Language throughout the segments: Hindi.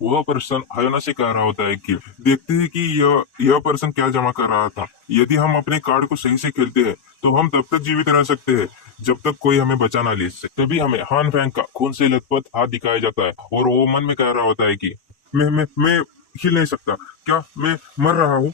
वह पर्सन हयना से कह रहा होता है कि देखते हैं कि यह पर्सन क्या जमा कर रहा था। यदि हम अपने कार्ड को सही से खेलते हैं तो हम तब तक जीवित रह सकते हैं जब तक कोई हमें बचा ना ले इससे। तभी हमें हान फैंग का खून से लथपथ हाथ दिखाया जाता है और वो मन में कह रहा होता है कि मैं हिल नहीं सकता, क्या मैं मर रहा हूँ?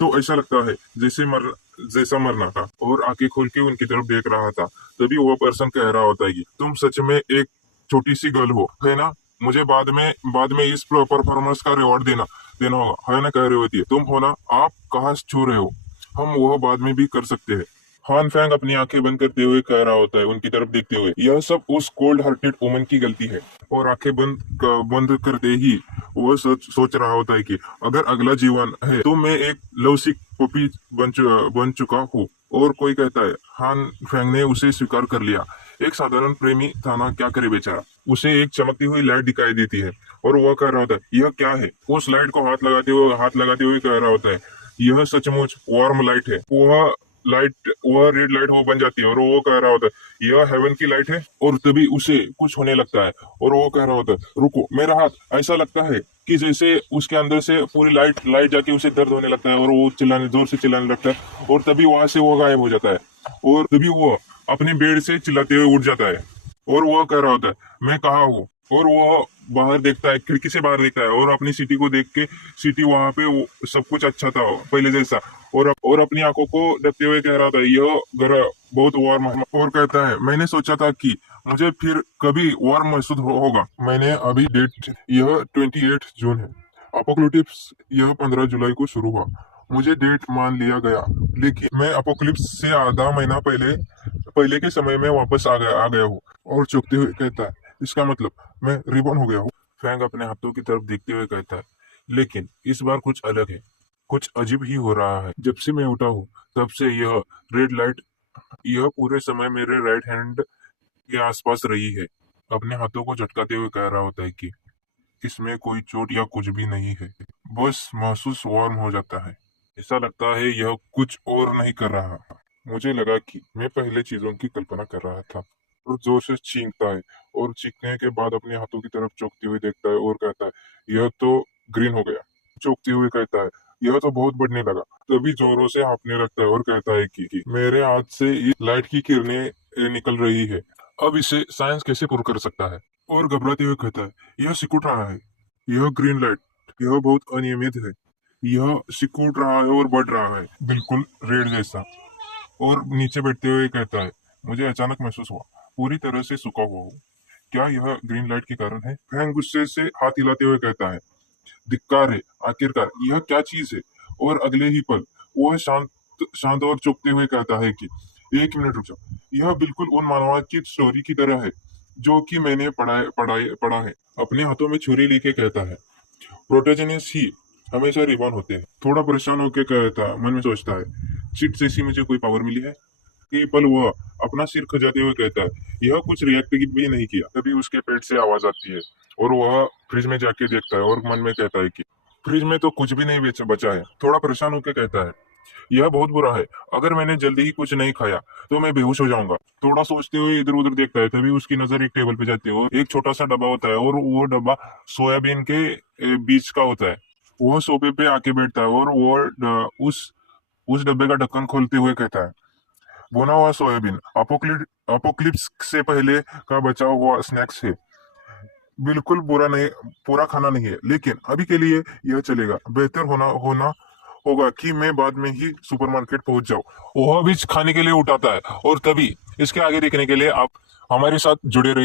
तो ऐसा लगता है जैसा मरना था, और आंखें खोल के उनकी तरफ देख रहा था। तभी वो पर्सन कह रहा होता है कि तुम सच में एक छोटी सी गर्ल हो, है ना? मुझे बाद में इस परफॉर्मेंस का रिवॉर्ड देना देना होगा, है ना? कह रही होती है, तुम हो ना? आप कहाँ छू रहे हो? हम वह बाद में भी कर सकते हैं। हान फैंग अपनी आंखें बंद करते हुए कह रहा होता है, उनकी तरफ देखते हुए, यह सब उस कोल्ड हार्टेड वुमन की गलती है। और आंखें बंद करते ही वह सोच रहा होता है कि अगर अगला जीवन है तो मैं एक लवसिक पपी बन चुका हूँ। और कोई कहता है, हान फैंग ने उसे स्वीकार कर लिया। एक साधारण प्रेमी था ना, क्या करे बेचारा। उसे एक चमकती हुई लाइट दिखाई देती है और वह कह रहा होता है, यह क्या है? उस लाइट को हाथ लगाते हुए कह रहा होता है, यह सचमुच वार्म लाइट है। वह रेड लाइट वो बन जाती है और वो कह रहा होता है, यह हेवन की लाइट है। और तभी उसे कुछ होने लगता है और वो कह रहा होता है, रुको मेरा हाथ। ऐसा लगता है कि जैसे उसके अंदर से पूरी लाइट लाइट जाके उसे दर्द होने लगता है और वो जोर से चिल्लाने लगता है। और तभी वहां से वो गायब हो जाता है और तभी वो अपने बेड से चिल्लाते हुए उठ जाता है और वो कह रहा होता है, मैं कहाँ हूँ? और वो बाहर देखता है, खिड़की से बाहर देखता है और अपनी सिटी को देख के, सिटी वहां पे सब कुछ अच्छा था पहले जैसा। और अपनी आंखों को ढकते हुए कह रहा था, यह घर बहुत वार्म है। और कहता है, मैंने सोचा था कि मुझे फिर कभी वार्म महसूस होगा। मैंने अभी डेट, यह 28 जून है। अपोक्लिप्स यह 15 जुलाई को शुरू हुआ। मुझे डेट मान लिया गया, लेकिन मैं अपोक्लिप्स से आधा महीना पहले पहले के समय में वापस आ गया हूँ। और चुकते हुए कहता है, इसका मतलब मैं रिबॉर्न हो गया हूँ। फैंग अपने हाथों की तरफ देखते हुए कहता है, लेकिन इस बार कुछ अलग है। कुछ अजीब ही हो रहा है। जब से मैं उठा हूँ तब से यह रेड लाइट, यह पूरे समय मेरे राइट हैंड के आसपास रही है। अपने हाथों को झटकाते हुए कह रहा होता है कि इसमें कोई चोट या कुछ भी नहीं है, बस महसूस वार्म हो जाता है। ऐसा लगता है यह कुछ और नहीं कर रहा। मुझे लगा कि मैं पहले चीजों की कल्पना कर रहा था। और जोर से छींकता है और चीखने के बाद अपने हाथों की तरफ चौंकते हुए देखता है और कहता है, यह तो ग्रीन हो गया। चौंकते हुए कहता है, यह तो बहुत बढ़ने लगा। तभी जोरों से हाँफने लगता है और कहता है कि मेरे हाथ से इस लाइट की किरणें निकल रही है। अब इसे साइंस कैसे प्रूव कर सकता है? और घबराते हुए कहता है, यह सिकुड़ रहा है। यह ग्रीन लाइट, यह बहुत अनियमित है। यह सिकुड़ रहा है और बढ़ रहा है, बिल्कुल रेड जैसा। और नीचे बैठते हुए कहता है, मुझे अचानक महसूस हुआ पूरी तरह से सूखा हुआ हूँ। क्या यह ग्रीन लाइट के कारण है? फैंग गुस्से से हाथ हिलाते हुए कहता है, धिक्कार है, आखिरकार यह क्या चीज है? और अगले ही पल वह शांत शांत और चौंकते हुए कहता है कि एक मिनट रुक जाओ, यह बिल्कुल उन मानवा की स्टोरी की तरह है जो कि मैंने पढ़ा है। अपने हाथों में छुरी लेके कहता है, प्रोटेजेनिस ही हमेशा रिबॉर्न होते हैं। थोड़ा परेशान होकर कहता, मन में सोचता है, चिट जैसी मुझे कोई पावर मिली है? कि पल वह अपना सिर खुजाते हुए कहता है, यह कुछ रिएक्ट भी नहीं किया। तभी उसके पेट से आवाज आती है और वह फ्रिज में जाके देखता है और मन में कहता है कि फ्रिज में तो कुछ भी नहीं बचा है। थोड़ा परेशान होकर कहता है, यह बहुत बुरा है। अगर मैंने जल्दी ही कुछ नहीं खाया तो मैं बेहोश हो जाऊंगा। थोड़ा सोचते हुए इधर उधर देखता है, तभी उसकी नजर एक टेबल पे जाती है और एक छोटा सा डब्बा होता है और वो डब्बा सोयाबीन के बीज का होता है। वह सोफे पे आके बैठता है और उस डब्बे का ढक्कन खोलते हुए कहता है, भुना हुआ सोयाबीन अपोक्लिप्स से पहले का बचा हुआ स्नैक्स है। बिल्कुल बुरा नहीं, पूरा खाना नहीं है, लेकिन अभी के लिए यह चलेगा। बेहतर होना होना होगा कि मैं बाद में ही सुपरमार्केट पहुंच जाऊं। वह भी खाने के लिए उठाता है और तभी इसके आगे देखने के लिए आप हमारे साथ जुड़े रहिए।